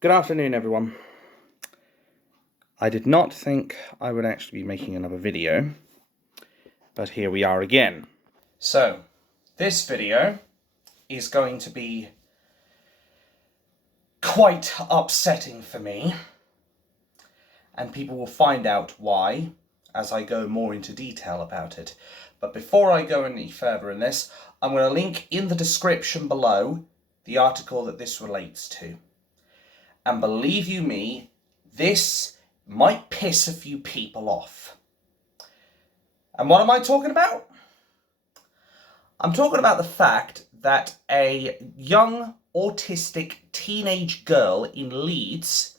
Good afternoon, everyone. I did not think I would actually be making another video, but here we are again. So, this video is going to be quite upsetting for me, and people will find out why as I go more into detail about it. But before I go any further in this, I'm going to link in the description below the article that this relates to. And believe you me, this might piss a few people off. And what am I talking about? I'm talking about the fact that a young autistic teenage girl in Leeds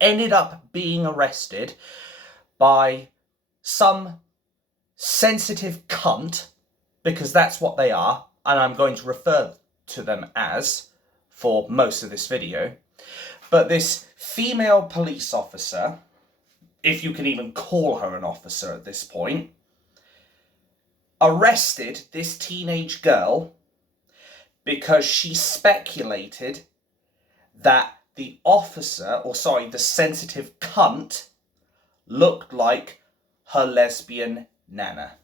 ended up being arrested by some sensitive cunt, because that's what they are, and I'm going to refer to them as for most of this video. But this female police officer, if you can even call her an officer at this point, arrested this teenage girl because she speculated that the sensitive cunt looked like her lesbian nana.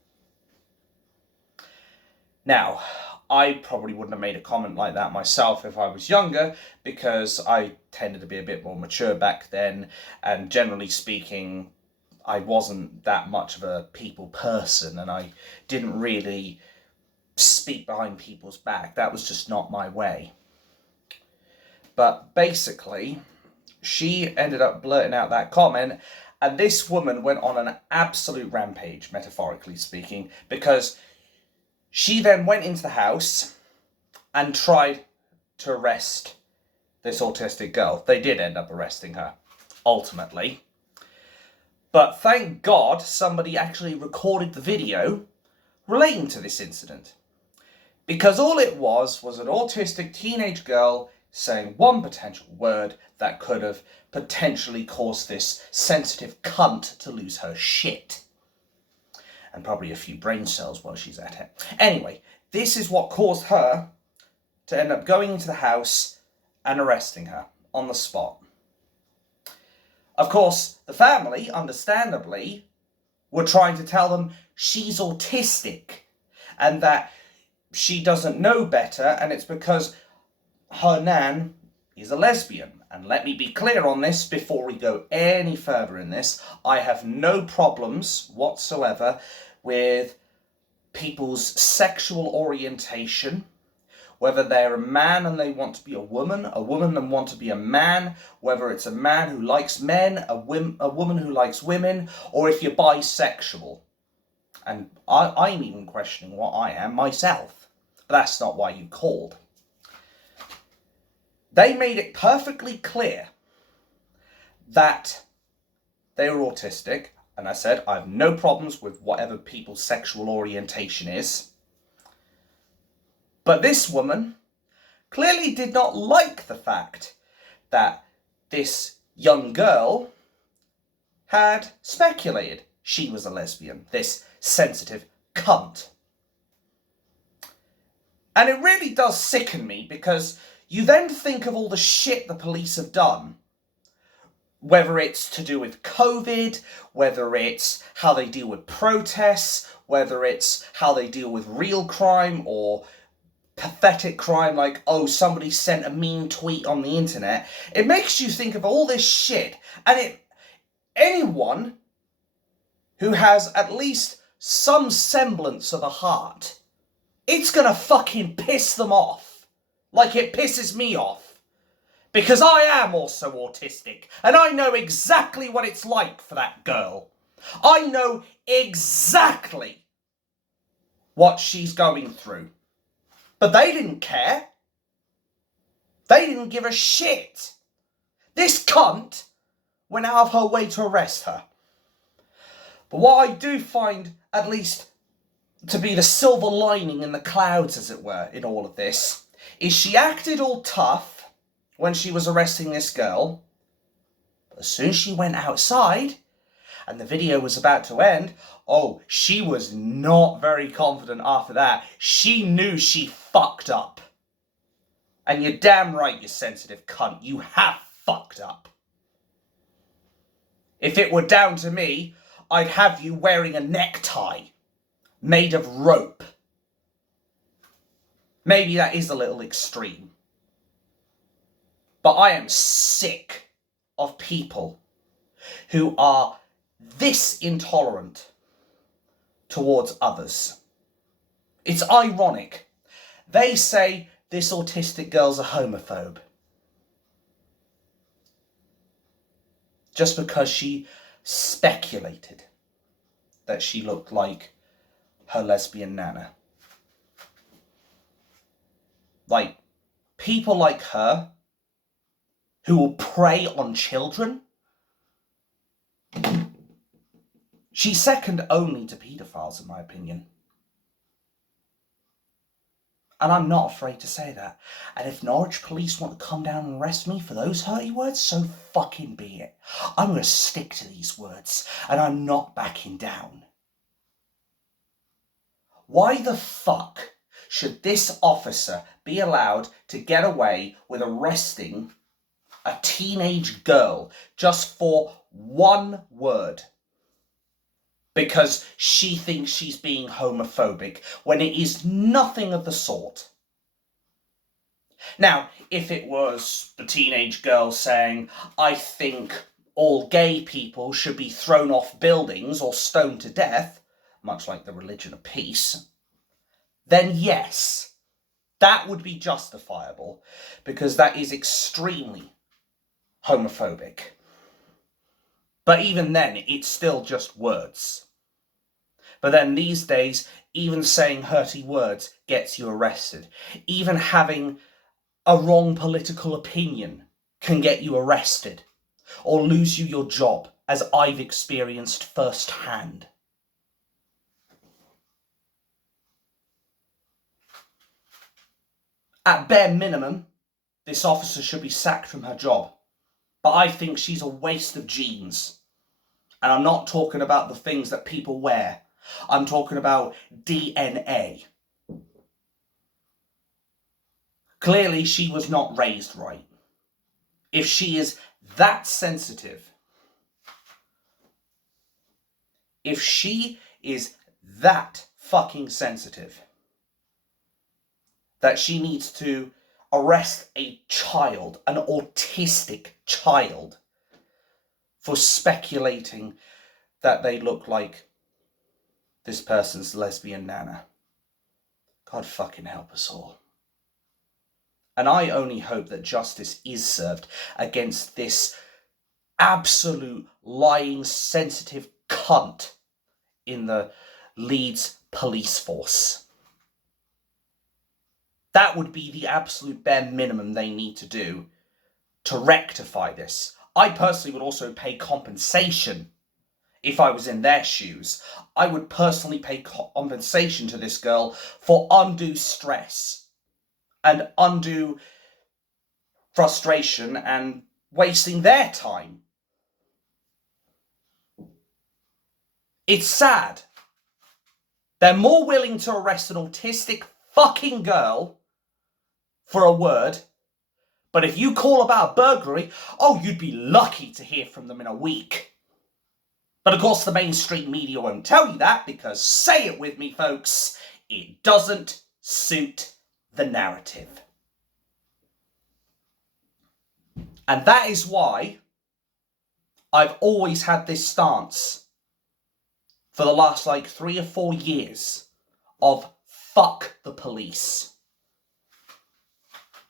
Now, I probably wouldn't have made a comment like that myself if I was younger, because I tended to be a bit more mature back then, and generally speaking, I wasn't that much of a people person, and I didn't really speak behind people's back. That was just not my way. But basically, she ended up blurting out that comment, and this woman went on an absolute rampage, metaphorically speaking, because she then went into the house and tried to arrest this autistic girl. They did end up arresting her, ultimately. But thank God somebody actually recorded the video relating to this incident. Because all it was an autistic teenage girl saying one potential word that could have potentially caused this sensitive cunt to lose her shit. And probably a few brain cells while she's at it. Anyway, this is what caused her to end up going into the house and arresting her on the spot. Of course, the family, understandably, were trying to tell them she's autistic and that she doesn't know better, and it's because her nan is a lesbian. And let me be clear on this before we go any further in this. I have no problems whatsoever with people's sexual orientation, whether they're a man and they want to be a woman and want to be a man, whether it's a man who likes men, a woman who likes women, or if you're bisexual. And I'm even questioning what I am myself, but that's not why you called. They made it perfectly clear that they were autistic, and I said I have no problems with whatever people's sexual orientation is. But this woman clearly did not like the fact that this young girl had speculated she was a lesbian, this sensitive cunt. And it really does sicken me, because you then think of all the shit the police have done. Whether it's to do with COVID, whether it's how they deal with protests, whether it's how they deal with real crime or pathetic crime like, oh, somebody sent a mean tweet on the internet. It makes you think of all this shit, and anyone who has at least some semblance of a heart, it's gonna fucking piss them off. Like it pisses me off. Because I am also autistic, and I know exactly what it's like for that girl. I know exactly what she's going through. But they didn't care. They didn't give a shit. This cunt went out of her way to arrest her. But what I do find, at least, to be the silver lining in the clouds, as it were, in all of this, is she acted all tough when she was arresting this girl. But as soon as she went outside and the video was about to end, oh, she was not very confident after that. She knew she fucked up. And you're damn right, you sensitive cunt. You have fucked up. If it were down to me, I'd have you wearing a necktie made of rope. Maybe that is a little extreme. But I am sick of people who are this intolerant towards others. It's ironic. They say this autistic girl's a homophobe. Just because she speculated that she looked like her lesbian nana. Like, people like her, who will prey on children, she's second only to paedophiles, in my opinion. And I'm not afraid to say that. And if Norwich police want to come down and arrest me for those hurty words, so fucking be it. I'm going to stick to these words, and I'm not backing down. Why the fuck should this officer be allowed to get away with arresting a teenage girl just for one word? Because she thinks she's being homophobic, when it is nothing of the sort. Now, if it was the teenage girl saying, I think all gay people should be thrown off buildings or stoned to death, much like the religion of peace, then yes, that would be justifiable, because that is extremely homophobic. But even then, it's still just words. But then these days, even saying hurty words gets you arrested. Even having a wrong political opinion can get you arrested or lose you your job, as I've experienced firsthand. At bare minimum, this officer should be sacked from her job. But I think she's a waste of genes. And I'm not talking about the things that people wear. I'm talking about DNA. Clearly, she was not raised right. If she is that sensitive, if she is that fucking sensitive, that she needs to arrest a child, an autistic child, for speculating that they look like this person's lesbian nana. God fucking help us all. And I only hope that justice is served against this absolute lying, sensitive cunt in the Leeds police force. That would be the absolute bare minimum they need to do to rectify this. I personally would also pay compensation if I was in their shoes. I would personally pay compensation to this girl for undue stress and undue frustration and wasting their time. It's sad. They're more willing to arrest an autistic fucking girl for a word, but if you call about a burglary, oh, you'd be lucky to hear from them in a week. But of course the mainstream media won't tell you that, because, say it with me folks, it doesn't suit the narrative. And that is why I've always had this stance for the last 3 or 4 years of fuck the police.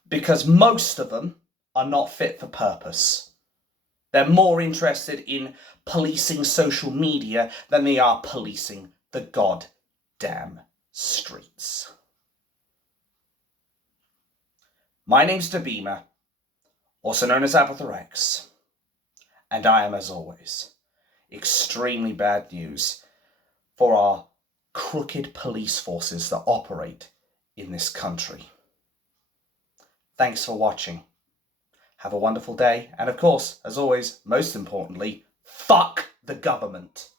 Because most of them are not fit for purpose. They're more interested in policing social media than they are policing the goddamn streets. My name's Dabima, also known as Apathorex, and I am, as always, extremely bad news for our crooked police forces that operate in this country. Thanks for watching. Have a wonderful day, and of course, as always, most importantly, fuck the government.